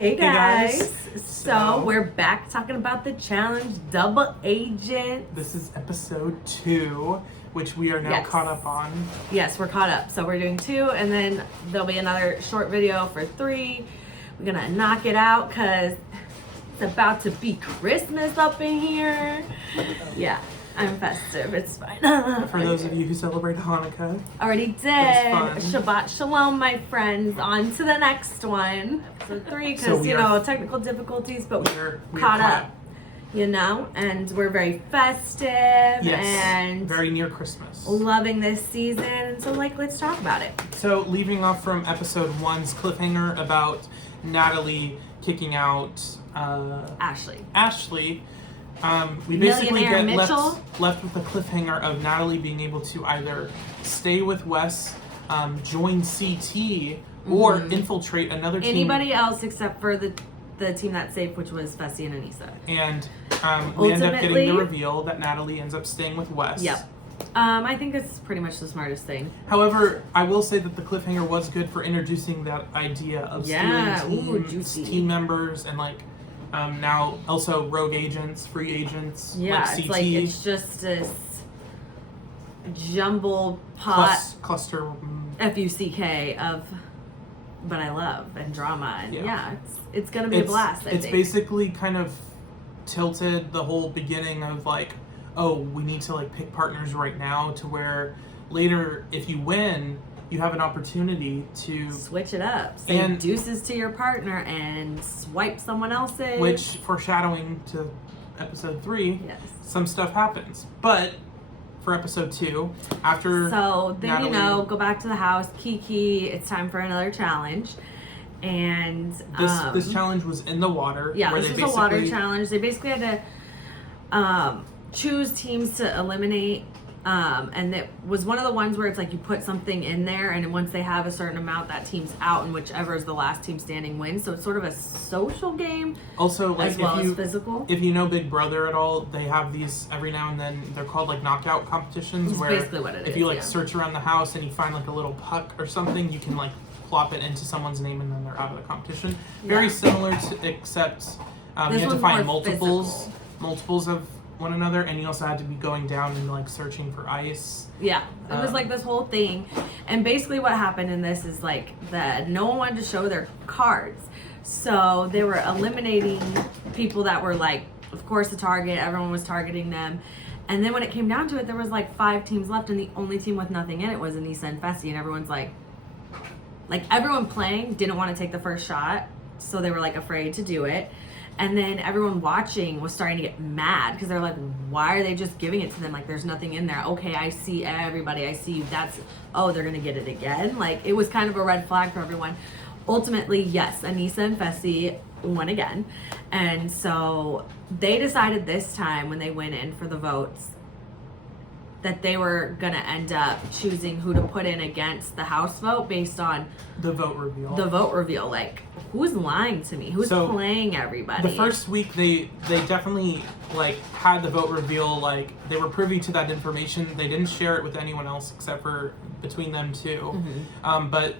Hey guys. guys. So we're back talking about the challenge Double Agent. This is episode 2, which we are now Yes. caught up on. Yes, we're caught up. So we're doing 2 and then there'll be another short video for 3. We're gonna knock it out because it's about to be Christmas up in here. Yeah, I'm festive. It's fine. For those of you who celebrate Hanukkah, Already did. That's fun. Shabbat shalom, my friends. On to the next one. Episode 3, So because, we you are- know, technical difficulties, but we're caught up. You know, and we're very festive Yes, and very near Christmas. loving this season. And so, like, let's talk about it. So, leaving off from episode 1's cliffhanger about Natalie kicking out Ashley. we basically Millionaire get Mitchell? left with the cliffhanger of Natalie being able to either stay with Wes, join CT, or infiltrate another team. Anybody else except for the team that's safe, which was Fessy and Anissa. And we end up getting Ultimately- the reveal that Natalie ends up staying with Wes. Yep. I think it's pretty much the smartest thing. However, I will say that the cliffhanger was good for introducing that idea of Yeah, stealing ooh, teams, juicy. team members, and like now also rogue agents, free agents, Yeah, like CT, it's like it's just this jumble pot. cluster. FUCK of, but I love and drama and Yeah. yeah, it's gonna be a blast. I It's think. basically kind of tilted the whole beginning of like, oh, we need to like pick partners right now, to where later if you win, you have an opportunity to, Switch it up. Say And- deuces to your partner and swipe someone else's. which foreshadowing to episode 3, yes. some stuff happens. But for episode 2, after So then Natalie, you know, go back to the house. Kiki, it's time for another challenge, and this challenge was in the water. yeah, where this they was a water basically- challenge. They basically had to choose teams to eliminate. And it was one of the ones where it's like you put something in there, and once they have a certain amount, that team's out, and whichever is the last team standing wins. So it's sort of a social game Also, like as well if you as physical. if you know Big Brother at all, they have these every now and then. They're called like knockout competitions, It's where basically what it if is, you like yeah. search around the house and you find like a little puck or something, you can like plop it into someone's name and then they're out of the competition. Very Yeah. similar to, except you This had to one's find more multiples of one another, and you also had to be going down and like searching for ice. Yeah, it was Um, like this whole thing. And basically what happened in this is like that no one wanted to show their cards. So they were eliminating people that were like, of course, the target. Everyone was targeting them. And then when it came down to it, there was like 5 teams left, and the only team with nothing in it was Anissa and Fessy. And everyone's like everyone playing didn't want to take the first shot. So they were like afraid to do it. And then everyone watching was starting to get mad because they're like, why are they just giving it to them? Like, there's nothing in there. Okay, I see everybody. I see you. Oh, they're going to get it again. Like, it was kind of a red flag for everyone. Ultimately, yes, Anissa and Fessy won again. And so they decided this time when they went in for the votes that they were going to end up choosing who to put in against the House vote based on The vote reveal. the vote reveal. Like, who's lying to me? Who's So, playing everybody? The first week, they definitely like had the vote reveal. Like they were privy to that information. They didn't share it with anyone else except for between them 2. But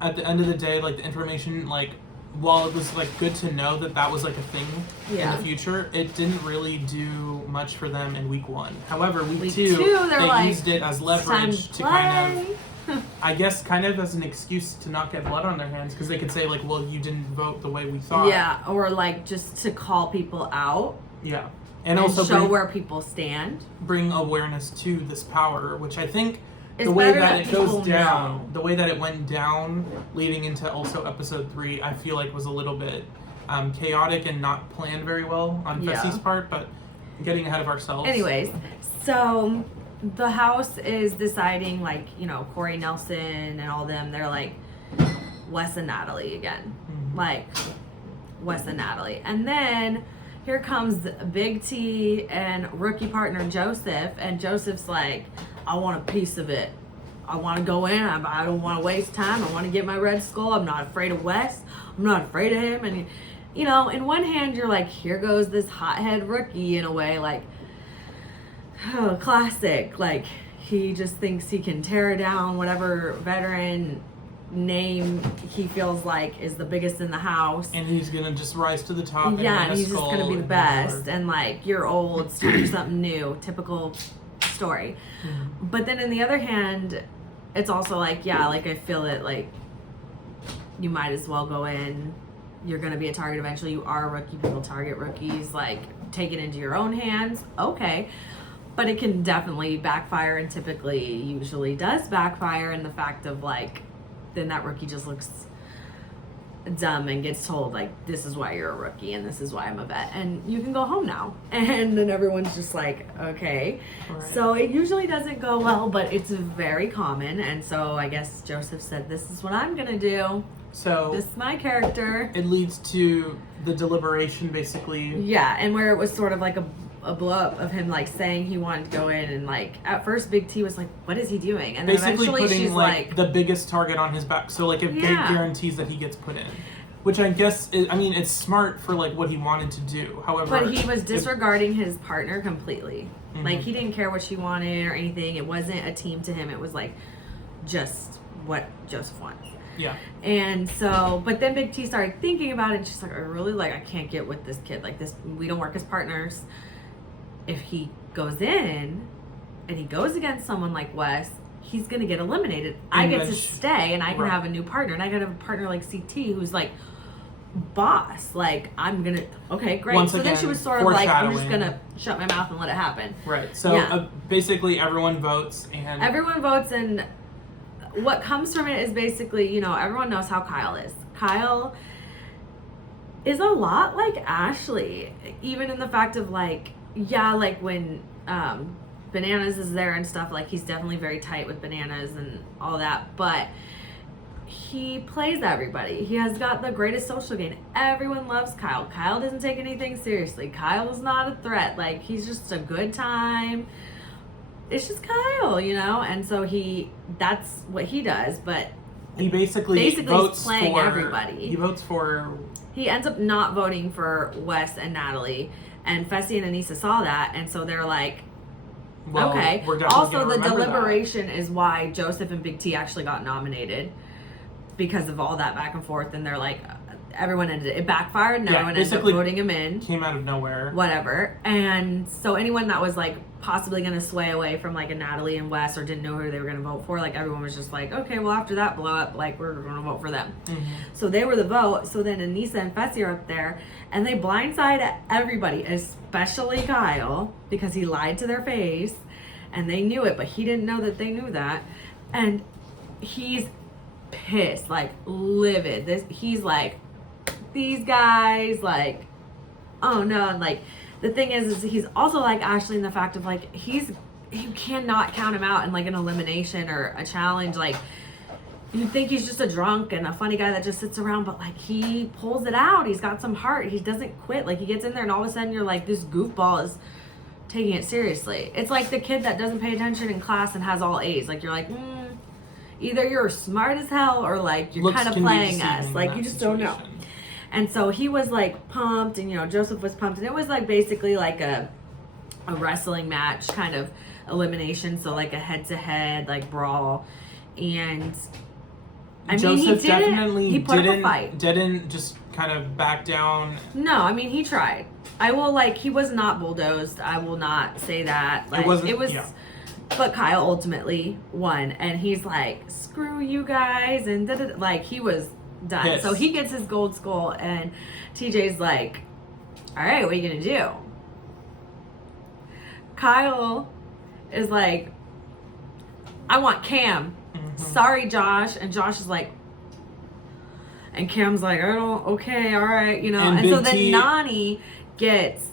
at the end of the day, like the information, like while it was like good to know that that was like a thing Yeah. in the future, it didn't really do much for them in week 1. However, week Week 2, two, they're they like, used it as Time leverage to play. kind of, I guess, kind of as an excuse to not get blood on their hands, because they could say like, well, you didn't vote the way we thought. Yeah, or like just to call people out Yeah. and And also show bring, where people stand. bring awareness to this power, which I think It's the way better that that it goes people down, know. the way that it went down leading into also episode 3, I feel like was a little bit chaotic and not planned very well on Yeah. Fessy's part, but getting ahead of ourselves. Anyways, so the House is deciding, like, you know, Corey Nelson and all them, they're like, Wes and Natalie again. Mhm. Like, Wes and Natalie. And then here comes Big T and rookie partner Joseph, and Joseph's like, I want a piece of it. I want to go in. I don't want to waste time. I want to get my red skull. I'm not afraid of Wes. I'm not afraid of him. And, you know, in one hand, you're like, here goes this hothead rookie in a way, like, oh, classic. Like, he just thinks he can tear down whatever veteran name he feels like is the biggest in the house. And he's gonna just rise to the top. Yeah, and he's just gonna be the best. And like, you're old, it's time for something new. Typical story. Mm-hmm. But then in the other hand, it's also like, yeah, like I feel it, like you might as well go in. You're gonna be a target eventually. You are a rookie. People target rookies. Like, take it into your own hands. Okay. But it can definitely backfire, and typically usually does backfire in the fact of like, then that rookie just looks dumb and gets told like, this is why you're a rookie and this is why I'm a vet and you can go home now. And then everyone's just like, okay. Right. So it usually doesn't go well, but it's very common. And so I guess Joseph said, this is what I'm gonna do. So This is my character. it leads to the deliberation, basically. Yeah, and where it was sort of like a blow up of him like saying he wanted to go in, and like at first Big T was like, what is he doing? And then Basically eventually putting she's like, the biggest target on his back, so like it Yeah. guarantees that he gets put in, which I guess I mean it's smart for like what he wanted to do. However, but he was disregarding his partner completely. Mhm. Like, he didn't care what she wanted or anything. It wasn't a team to him. It was like just what Joseph wants. Yeah. And so, but then Big T started thinking about it, and she's like, I can't get with this kid. Like, this, we don't work as partners. If he goes in and he goes against someone like Wes, he's gonna get eliminated. I And get then to stay, and I can right. have a new partner, and I can have a partner like CT who's like boss. Like, I'm gonna, okay, great. Once So then she again, was sort of like, I'm just foreshadowing. gonna shut my mouth and let it happen. Right. So Yeah. basically, everyone votes, and Everyone votes, and what comes from it is basically, you know, everyone knows how Kyle is. Kyle is a lot like Ashley, even in the fact of like, yeah, like when Bananas is there and stuff, like he's definitely very tight with Bananas and all that, but he plays everybody. He has got the greatest social game. Everyone loves Kyle. Kyle doesn't take anything seriously. Kyle's not a threat. Like, he's just a good time. It's just Kyle, you know? And so that's what he does, but he basically he's votes playing for everybody. He votes for. He ends up not voting for Wes and Natalie, and Fessy and Anissa saw that, and so they're like, Well, okay. we're definitely Also, gonna the remember that. deliberation is why Joseph and Big T actually got nominated, because of all that back and forth, and they're like, everyone it backfired, and Yeah, everyone ended up basically voting him in. Came out of nowhere. Whatever. And so anyone that was like possibly going to sway away from like a Natalie and Wes, or didn't know who they were going to vote for, like everyone was just like, okay, well, after that blow up, like we're going to vote for them. Mhm. So they were the vote. So then Anissa and Fessy are up there, and they blindside everybody, especially Kyle, because he lied to their face, and they knew it, but he didn't know that they knew that. And he's pissed, like livid. He's like, these guys, like, oh no. And like, the thing is he's also like Ashley in the fact of like, you cannot count him out in like an elimination or a challenge. Like, you think he's just a drunk and a funny guy that just sits around, but like, he pulls it out. He's got some heart. He doesn't quit. Like, he gets in there and all of a sudden you're like, this goofball is taking it seriously. It's like the kid that doesn't pay attention in class and has all A's. Like, you're like, either you're smart as hell or like you're Looks kind of can be playing deceiving us. in Like, that you just don't know. situation. And so he was like pumped, and you know, Joseph was pumped, and it was like basically like a wrestling match kind of elimination, so like a head-to-head like brawl. And I mean, Joseph he did definitely it. He put up a fight. didn't just kind of back down. No, I mean, he tried. I will, like, he was not bulldozed. I will not say that. Like, wasn't- it was, yeah. but Kyle ultimately won, and he's like, screw you guys, and da-da-da. Like, he was done. Pissed. So he gets his gold skull, and TJ's like, all right, what are you gonna do? Kyle is like, I want Cam. Mhm. Sorry, Josh. And Josh is like, and Cam's like, oh, okay, all right, you know. And And so Big then T- Nani gets,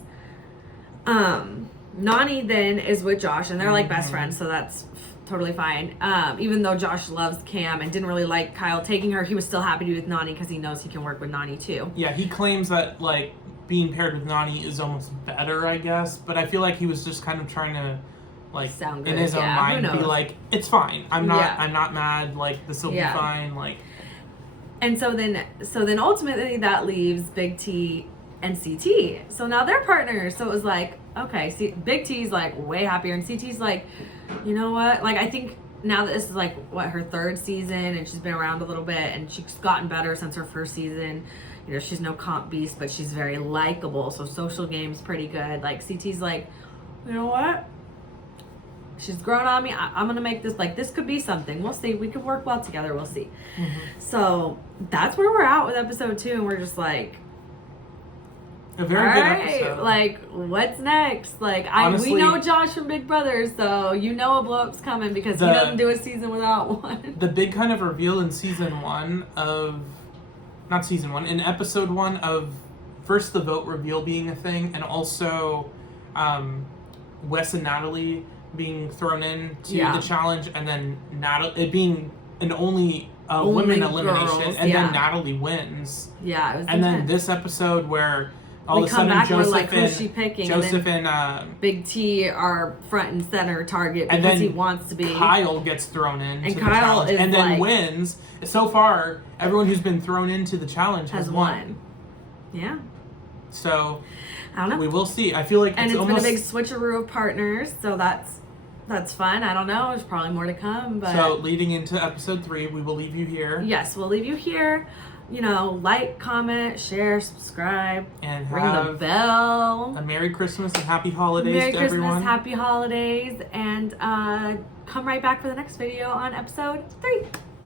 Nani then is with Josh, and they're like best Mhm. friends, so that's totally fine. Even though Josh loves Cam and didn't really like Kyle taking her, he was still happy to be with Nani because he knows he can work with Nani too. Yeah, he claims that like being paired with Nani is almost better, I guess. But I feel like he was just kind of trying to like Sound in good, his own yeah, who mind be knows? like, it's fine. I'm Yeah. not mad. Like this will Yeah. be fine. Like And so then ultimately that leaves Big T and CT. So now they're partners. So it was like, okay, see, Big T's like way happier, and CT's like, you know what? Like, I think now that this is like what, her third season, and she's been around a little bit, and she's gotten better since her first season. You know, she's no comp beast, but she's very likable. So social game's pretty good. Like CT's like, you know what? She's grown on me. I'm gonna make this, like, this could be something. We'll see. We could work well together. We'll see. So that's where we're at with episode 2, and we're just like, A very all good right, episode. like, what's next? Like, Honestly, we know Josh from Big Brother, so you know a blow up's coming because he doesn't do a season without one. the big kind of reveal in season 1 of, not season 1, in episode 1 of first the vote reveal being a thing, and also Wes and Natalie being thrown into the challenge, and then it being an only women elimination, girls, and then Natalie wins. Yeah, it was And then intense. this episode where all We of a come sudden back, we're Joseph like, who's and she picking? Joseph And and Big T are front and center target and because then he wants to be. Kyle gets thrown into And the Kyle challenge is and then like- wins. So far, everyone who's been thrown into the challenge has won. Yeah, So I don't know. we will see. I feel like And it's it's almost been a big switcheroo of partners, so that's fun. I don't know. There's probably more to come, but so leading into episode 3, we will leave you here yes, we'll leave you here. You know, like, comment, share, subscribe, and ring the have bell. a Merry Christmas and Happy Holidays Merry to Christmas, everyone. Happy Holidays, and come right back for the next video on episode 3.